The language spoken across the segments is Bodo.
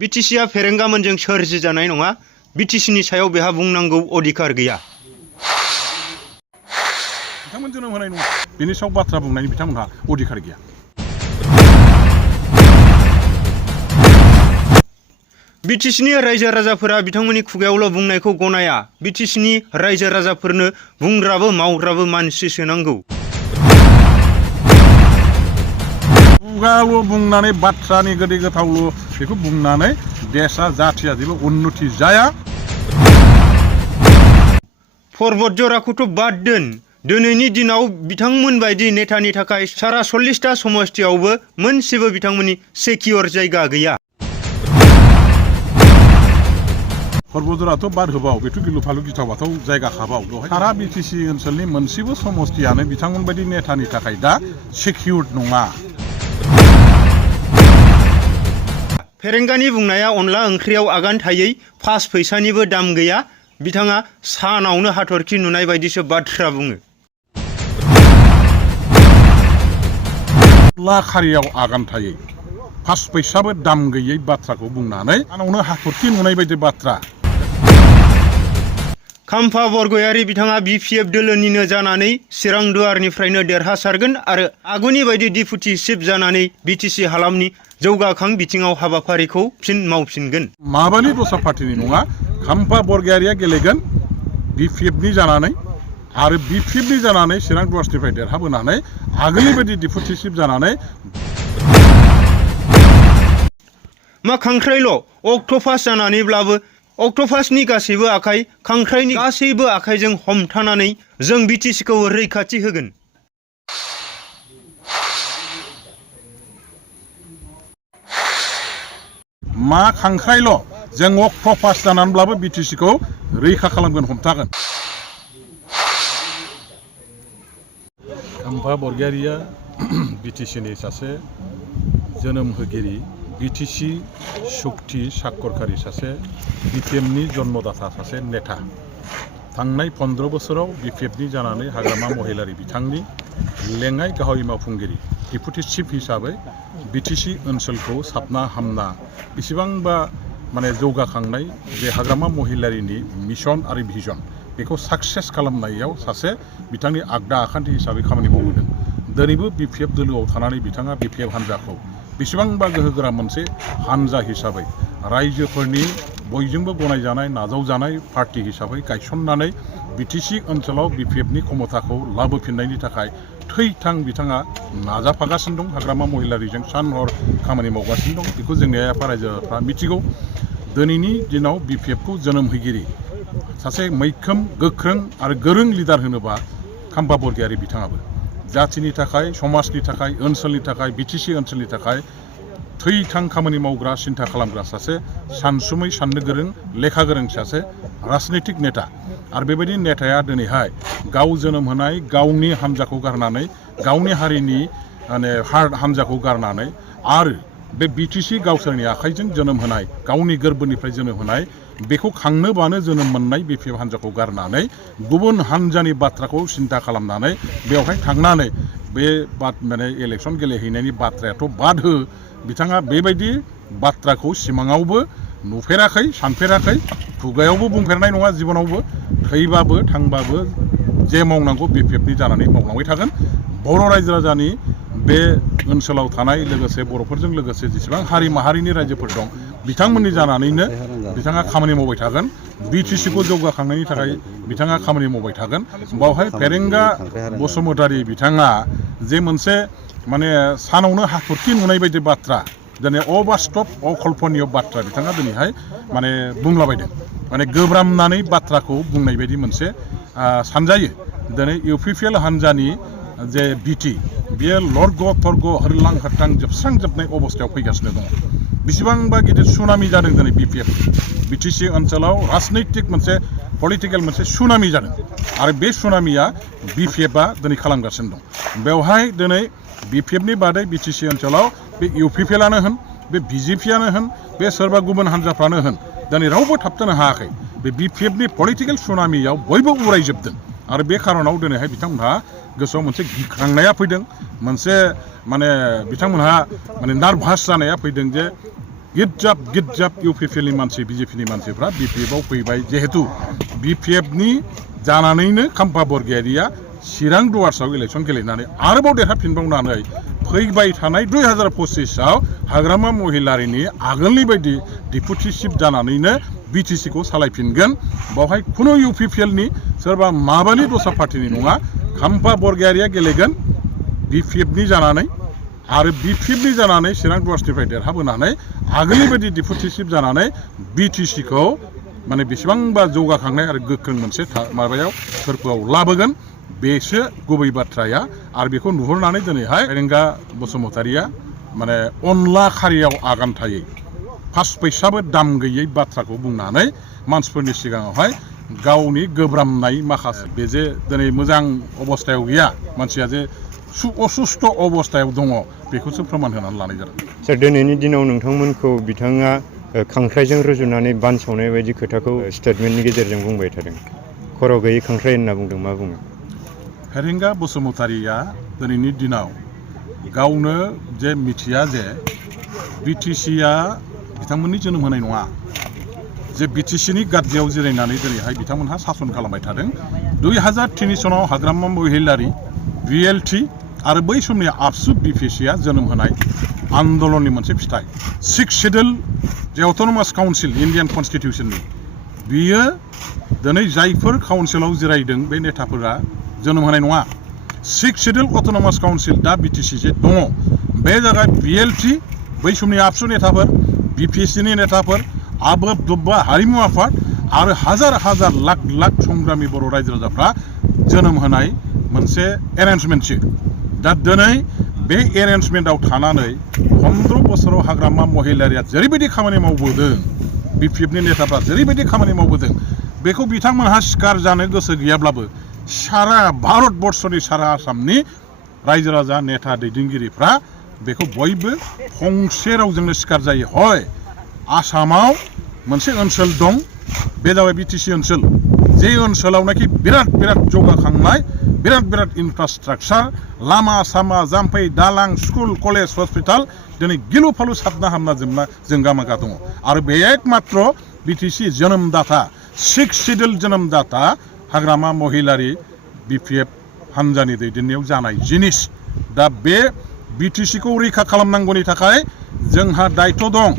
BTCआ फेरेंगा मोनजों सोरजि जानाय नङा। BTCनि सायाव बेहा बुंनांगौ अधिकार गैया। बिथांमोन जोनोम होनाय नङा। बेनि सायाव बाथ्रा बुंनायनि बिथांमोनहा अधिकार गैया। BTCनि रायजो राजाफोरा बिथांमोननि खुगायावल' बुंनायखौ गनाया। BTCनि रायजो राजाफोरनो बुंग्राबो मावग्राबो मानसि सोनांगौ। खुगाल' बुंनानै बाथ्रानि गोदै गोथावल' बेखौ बुंनानै देशा जाथिया जेबो उन्नति जाया। पर्बत जराखौथ' बाद दोन। दिनैनि दिनाव बिथांमोन बायदि नेतानि थाखाय सारा 40टा समस्थियावबो मोनसेबो बिथांमोननि सेकियर जायगा गैया। पर्बत जराथ' बाद होबाव बेथ' गिलु फालु गिथाव बाथाव जायगा खाबाव बेवहाय सारा BTC ओनसोलनि मोनसेबो समस्थियानो बिथांमोन बायदि नेतानि थाखाय दा सेकिउर्ड नङा। फेरेंगानि बुंनाया अनला ओंख्रियाव आगान थायै फास फैसानिबो दाम गैया। बिथाङा सानावनो हाथरखि नुनाय बायदिसो बाथ्रा बुङो। अनला खारियाव आगान थायै फास फैसाबो दाम गैयै बाथ्राखौ बुंनानै सानावनो हाथरखि नुनाय बायदि बाथ्रा। खाम्फा बरगयारि बिथाङा BPF दोलोनिनो जानानै चिरां दुवारनिफ्रायनो देरहासारगोन आरो आगुनि बायदि डिपुटि चिफ जानानै BTC हालामनि जौगाखां बिथिङाव हाबाफारिखौ फिन मावफिनगोन। माबानि दस्रा पार्टिनि नङा। खाम्फा बरगयारिया गेलेगोन BPFनि जानानै आरो BPFनि जानानै चिरां दुवारनिफ्राय देरहाबोनानै आगोलनि बायदि डिपुटि चिफ जानानै मा खांख्राइल' अक्ट'पास जानानैब्लाबो अक्ट'पासनि गासैबो आखाइ खांख्राइनि गासैबो आखाइजों हमथानानै जों BTCखौ रैखाथि होगोन। मा खांख्राइल' जों अक्ट'पास जानानैब्लाबो BTCखौ रैखा खालामगोन हमथागोन। खाम्फा बरगयारिया BTCनि सासे जोनोम होगिरि BTC सुक्ति साखरखारि सासे BPFनि जन्मदाता सासे नेता। थांनाय 15 बोसोराव BPFनि जानानै हाग्रामा महिलारि बिथांनि लेङाइ गाहाय मावफुंगिरि डिपुटि चिफ हिसाबै BTC ओनसोलखौ साबना हामना बेसेबांबा माने जौगाखांनाय जे हाग्रामा महिलारिनि मिशन आरो भिजन बेखौ साक्सेस खालामनायाव सासे बिथांनि आगदा आखान्थि हिसाबै खामानि मावबोदों। दिनैबो BPF दोलोआव थानानै बिथाङा BPF हान्जाखौ बेसेबांबा गोहोगोरा मोनसे हान्जा हिसाबै रायजोफोरनि बयजोंबो गनायजानाय नाजावजानाय पार्टी हिसाबै गायसननानै BTC ओनसोलाव BPFनि क्षमताखौ लाबोफिननायनि थाखाय थैथां बिथाङा नाजाफागासिनो दं। हाग्रामा महिलारिजों सान हर खामानि मावगासिनो दं। बेखौ जोंनि आइ आफा रायजोफ्रा मिथिगौ। दिनैनि दिनाव BPFखौ जोनोम होगिरि सासे मैखोम गोख्रों आरो गोरों लिडार होनोबा खाम्फा बरगयारि बिथाङाबो जाथिनि थाखाय समाजनि थाखाय ओनसोलनि थाखाय BTC ओनसोलनि थाखाय थैथां खामानि मावग्रा सिन्था खालामग्रा सासे सानसुमै साननो गोरों लेखा गोरों सासे राजनितिक नेता। आरो बेबायदि नेताया दिनैहाय गाव जोनोम होनाय गावनि हान्जाखौ गारनानै गावनि हारिनि माने हान्जाखौ गारनानै आरो बे BTC गावसोरनि आखाइजों जोनोम होनाय गावनि गोरबोनिफ्राय जोनोम होनाय बेखौ खांनोबानो जोनोम मोननाय BPF हान्जाखौ गारनानै गुबुन हान्जानि बाथ्राखौ सिन्था खालामनानै बेवहाय थांनानै बे माने इलेक्सन गेलेहैनायनि बाथ्रायाथ' बाद हो। बिथाङा बेबायदि बाथ्राखौ सिमाङावबो नुफेराखै सानफेराखै खुगायावबो बुंफेरनाय नङा जिबनावबो। थैबाबो थांबाबो जे मावनांगौ BPFनि जानानै मावलांबाय थागोन। बर' रायजो राजानि बे ओनसोलाव थानाय लोगोसे बर'फोरजों लोगोसे जेसेबां हारि माहारिनि रायजोफोर दं बिथांमोननि जानानैनो बिथाङा खामानि मावबाय थागोन। BTCखौ जौगाखांनायनि थाखाय बिथाङा खामानि मावबाय थागोन। बावहाय फेरेंगा बसुमतारी बिथाङा जे मोनसे माने सानावनो हाथरखि नुनाय बायदि बाथ्रा दिनै अबास्तब अकल्पनीय बाथ्रा बिथाङा दिनैहाय माने बुंलाबायदों। माने गोब्रामनानै बाथ्राखौ बुंनाय बायदि मोनसे सानजायो। दिनै UPPL हान्जानि जे बिटि बेयो लरग' थरग' हरलां हरथां जोबस्रांजोबनाय अबस्थायाव फैगासिनो दङ। बेसेबांबा गिदिर सुनामि जादों दिनै BTC ओनसोलाव राजनैतिक मोनसे पलिटिकेल मोनसे सुनामि जादों आरो बे सुनामिया BPFआ दिनै खालामगासिनो दं। बेवहाय दिनै BPFनि बादै BTC ओनसोलाव बे UPPLआनो होन बे BJPआनो होन बे सोरबा गुबुन हान्जाफ्रानो होन दिनै रावबो थाबथानो हायाखै। बे BPFनि पलिटिकेल सुनामियाव बयबो उरायजोबदों आरो बे खारनाव दिनैहाय बिथांमोनहा गोसोआव मोनसे गिख्रांनाया फैदों। मोनसे माने बिथांमोनहा माने नार्भास जानाया फैदों जे गिदजाब इउपिपिएलनि मानसि बिजेपिनि मानसिफ्रा बिपिएफआव फैबाय जिहेतु बिपिएफनि जानानैनो खाम्फा बरगयारिया चिरां डुवार्सआव इलेक्सन गेलेनानै आरोबाव देरहाफिनबावनानै फैबाय थानाय 2025आव हाग्रामा महिलारिनि आगोलनि बायदि डिपुटि चिफ जानानैनो बिटिसिखौ सालायफिनगोन बावहाय खुनु इउपिपिएलनि सोरबा माबानि दस्रा पार्टिनि नङा खाम्फा बरगयारिया गेलेगोन बिपिएफनि जानानै आरो बिपिएफनि जानानै चिरां डुवार्सनिफ्राय देरहाबोनानै आगोलनि बायदि डिपुटि चिफ जानानै बिटिसिखौ माने बेसेबांबा जौगाखांनाय आरो गोख्रों मोनसे माबायाव थोरफोआव लाबोगोन बेसो गुबै बाथ्राया आरो बेखौ नुहुरनानै दिनैहाय फेरेंगा बसुमतारिया माने अनला खारियाव आगान थायै फास पैसाबो दाम गैयै बाथ्राखौ बुंनानै मानसिफोरनि सिगाङावहाय गावनि गोब्रामनाय माखासे बे जे दिनै मोजां अबस्थायाव गैया मानसिया जे असुस्थ अबस्थायाव दङ बेखौसो फोरमान होनानै लानाय जादों सार दिनैनि दिनाव नोंथांमोनखौ बिथाङा खांख्राइजों रुजुनानै बानसावनाय बायदि खोथाखौ स्टेटमेन्टनि गेजेरजों बुंबाय थादों खर' गैयै खांख्राइ होनना बुंदों मा बुङो फेरेंगा बसुमतारिया दिनैनि दिनाव गावनो जे मिथिया जे बिटिसिया बिथांमोननि जोनोम होनाय नङा जे बिटिसिनि गाज्रियाव जिरायनानै दिनैहाय बिथांमोनहा सासन खालामबाय थादों 2003 सनाव हाग्रामा महिलारि बिएलटि आरो बै समनि आबसु बिपिसिया जोनोम होनाय आन्दलननि मोनसे फिथाइ 6 शेड्युल जे अट'नमास काउन्सिल इन्डियान कनस्टिटिउसननि बियो दिनै जायफोर काउन्सिलाव जिरायदों बे नेताफोरा जोनोम होनाय नङा 6 शेड्युल अट'नमास काउन्सिल दा बिटिसि जे दङ बे जायगाय बिएलटि बै समनि आबसु नेताफोर बिपिसिनि नेताफोर आबोब दुब्बा हारिमु आफाद आरो हाजार लाख संग्रामि बर' रायजो राजाफ्रा जोनोम होनाय मोनसे एरेन्जमेन्टसो दा दिनै बे एरेन्जमेन्टआव थानानै 15 बोसोराव हाग्रामा महिलारिया जेरैबायदि खामानि मावबोदों बिपिएफनि नेताफ्रा जेरैबायदि खामानि मावबोदों बेखौ बिथांमोनहा सिखार जानो गोसो गैयाब्लाबो सारा भारतबर्षनि सारा आसामनि रायजो राजा नेता दैदेनगिरिफ्रा बेखौ बयबो फंसे रावजोंनो सिखार जायो हय आसामाव मोनसे ओनसोल दं बे जाबाय बिटिसि ओनसोल जे ओनसोलावनाखि बिराद जौगाखांनाय बिराद इनफ्रास्ट्राक्चार लामा सामा जाम्फै दालां स्कुल कलेज हस्पिटाल दिनै गिलु फालु साबना हामना जोंगा मागा दङ आरो बे एकमात्र बिटिसि जोनोमदाता 6 शेड्युल जोनोमदाता हाग्रामा महिलारि बिपिएफ हानजानि दैदेननायाव जानाय जिनिस दा बे बिटिसिखौ रैखा खालामनांगौनि थाखाय जोंहा दायथ' दं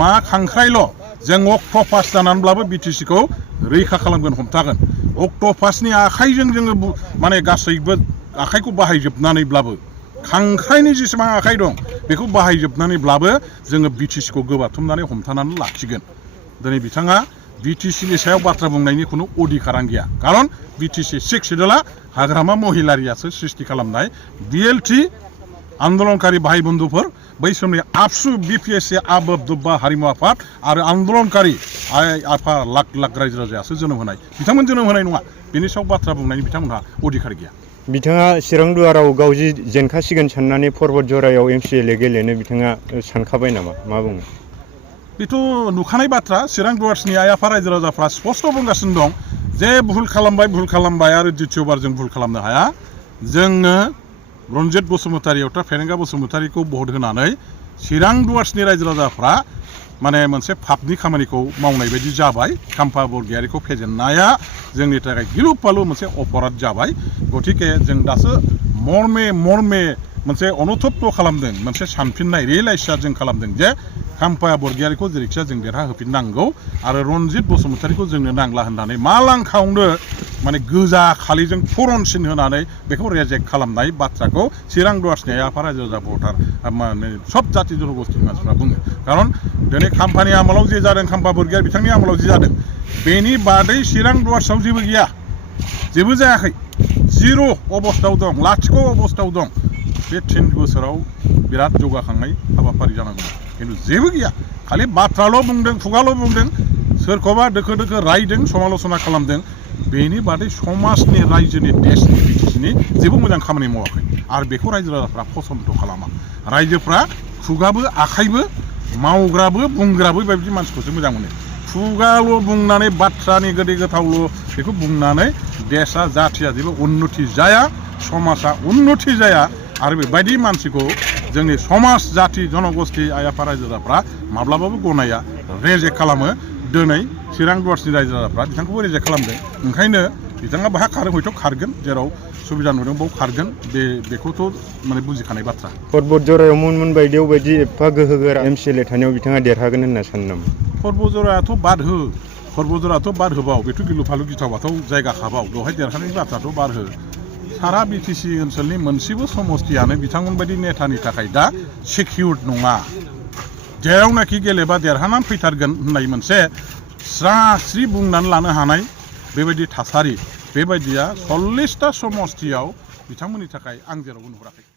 मा खांख्राइल' जों अक्ट'पास जानानैब्लाबो बिटिसिखौ रैखा खालामगोन हमथागोन अक्ट'पासनि आखाइजों जोङो माने गासैबो आखाइखौ बाहायजोबनानैब्लाबो खांख्राइनि जेसेबां आखाइ दं बेखौ बाहायजोबनानैब्लाबो जोङो बिटिसिखौ गोबाथुमनानै हमथानानै लाखिगोन दिनै बिथाङा बिटिसिनि सायाव बाथ्रा बुंनायनि खुनु अधिकारानो गैया खारन बिटिसि 6 शेड्युला हाग्रामा महिलारियासो सृष्टि खालामनाय बिएलटि आन्दोलनकारि भाई बन्धुफोर बै समनि आबसु बिपिएससि आबोब दुब्बा हारिमु आफाद आरो आन्दोलनकारि आफा लाख रायजो राजायासो जोनोम होनाय बिथांमोन जोनोम होनाय नङा बेनि सायाव बाथ्रा बुंनायनि बिथांमोनहा अधिकार गैया बिथाङा चिरां दुवाराव गाव जि जेनखासिगोन साननानै पर्बत जरायाव MCLA गेलेनो बिथाङा सानखाबाय नामा मा बुङो बेथ' नुखानाय बाथ्रा चिरां दुवार्सनि आइ आफा रायजो राजाफ्रा स्पष्ट बुंगासिनो दं जे भुल खालामबाय आरो द्वितीयबार जों भुल खालामनो हाया जोङो रन्जित बसुमतारियावथा फेरेंगा बसुमतारिखौ भट होनानै चिरां दुवार्सनि रायजो राजाफ्रा माने मोनसे पापनि खामानिखौ मावनाय बायदि जाबाय खाम्फा बरगयारिखौ फेजेननाया जोंनि थाखाय गिलु फालु मोनसे अपराध जाबाय गतिके जों दासो मर्मे मोनसे अनथप्त खालामदों मोनसे सानफिननाय रियेलाइजआ जों खालामदों जे खाम्फा बरगयारिखौ जेरैखिया जों देरहाहोफिननांगौ आरो रन्जित बसुमतारिखौ जोंनो नांला होननानै मा लांखावनो माने गोजा खालिजों फरनसिन होनानै बेखौ रेजेक्ट खालामनाय बाथ्राखौ चिरां दुवार्सनि आफा रायजो राजा भटार माने सब जाति जनगोष्ठीनि मानसिफ्रा बुङो खारन दिनै खाम्फानि आमोलाव जे जादों खाम्फा बरगयारि बिथांनि आमोलाव जे जादों बेनि बादै चिरां दुवार्सआव जेबो गैया जेबो जायाखै जिर' अबस्थायाव दं लाथिख' अबस्थायाव दं बे 3 बोसोराव बिराद जौगाखांनाय हाबाफारि जानांगौ खिन्थु जेबो गैया खालि बाथ्राल' बुंदों खुगाल' बुंदों सोरखौबा दोखो रायदों समाल'सना खालामदों बेनि बादै समाजनि रायजोनि देशनि बिटिसिनि जेबो मोजां खामानि मावाखै आरो बेखौ रायजो राजाफ्रा पसन्द खालामा रायजोफ्रा खुगाबो आखाइबो मावग्राबो बुंग्राबो बेबायदि मानसिखौसो मोजां मोनो खुगाल' बुंनानै बाथ्रानि गोदै गोथावल' बेखौ बुंनानै देशा जाथिया जेबो उन्नति जाया समाजा उन्नति जाया आरो बेबायदि मानसिखौ जोंनि समाज जाथि जनगोष्ठी आइ आफा रायजो राजाफ्रा माब्लाबाबो गनाया रेजेक्ट खालामो दिनै चिरां दुवारनि रायजो राजाफ्रा बिथांखौबो रेजेक्ट खालामदों ओंखायनो बिथाङा बाहा खारो हयथ' खारगोन जेराव सुबिदा नुदों बाव खारगोन बेखौथ' माने बुजिखानाय बाथ्रा पर्बत जरायाव मोन बायदियाव बायदि एफा गोहोगोरा MCLA थानायाव बिथाङा देरहागोन होनना सानो नामा पर्बत जरायाथ' पर्बत जरायाथ' बाद होबाव बेथ' गिलु फालु गिथाव बाथाव जायगा खाबाव बेवहाय देरहानायनि बाथ्राथ' बाद हो सारा BTC ओनसोलनि मोनसेबो समस्थियानो बिथांमोन बायदि नेतानि थाखाय दा सिकिउर्ड नङा जेरावनाखि गेलेबा देरहानानै फैथारगोन होननाय मोनसे स्रि बुंनानै लानो हानाय बेबायदि थासारि बेबायदिया 40टा समस्थियाव बिथांमोननि थाखाय आं जेरावबो नुहुराखै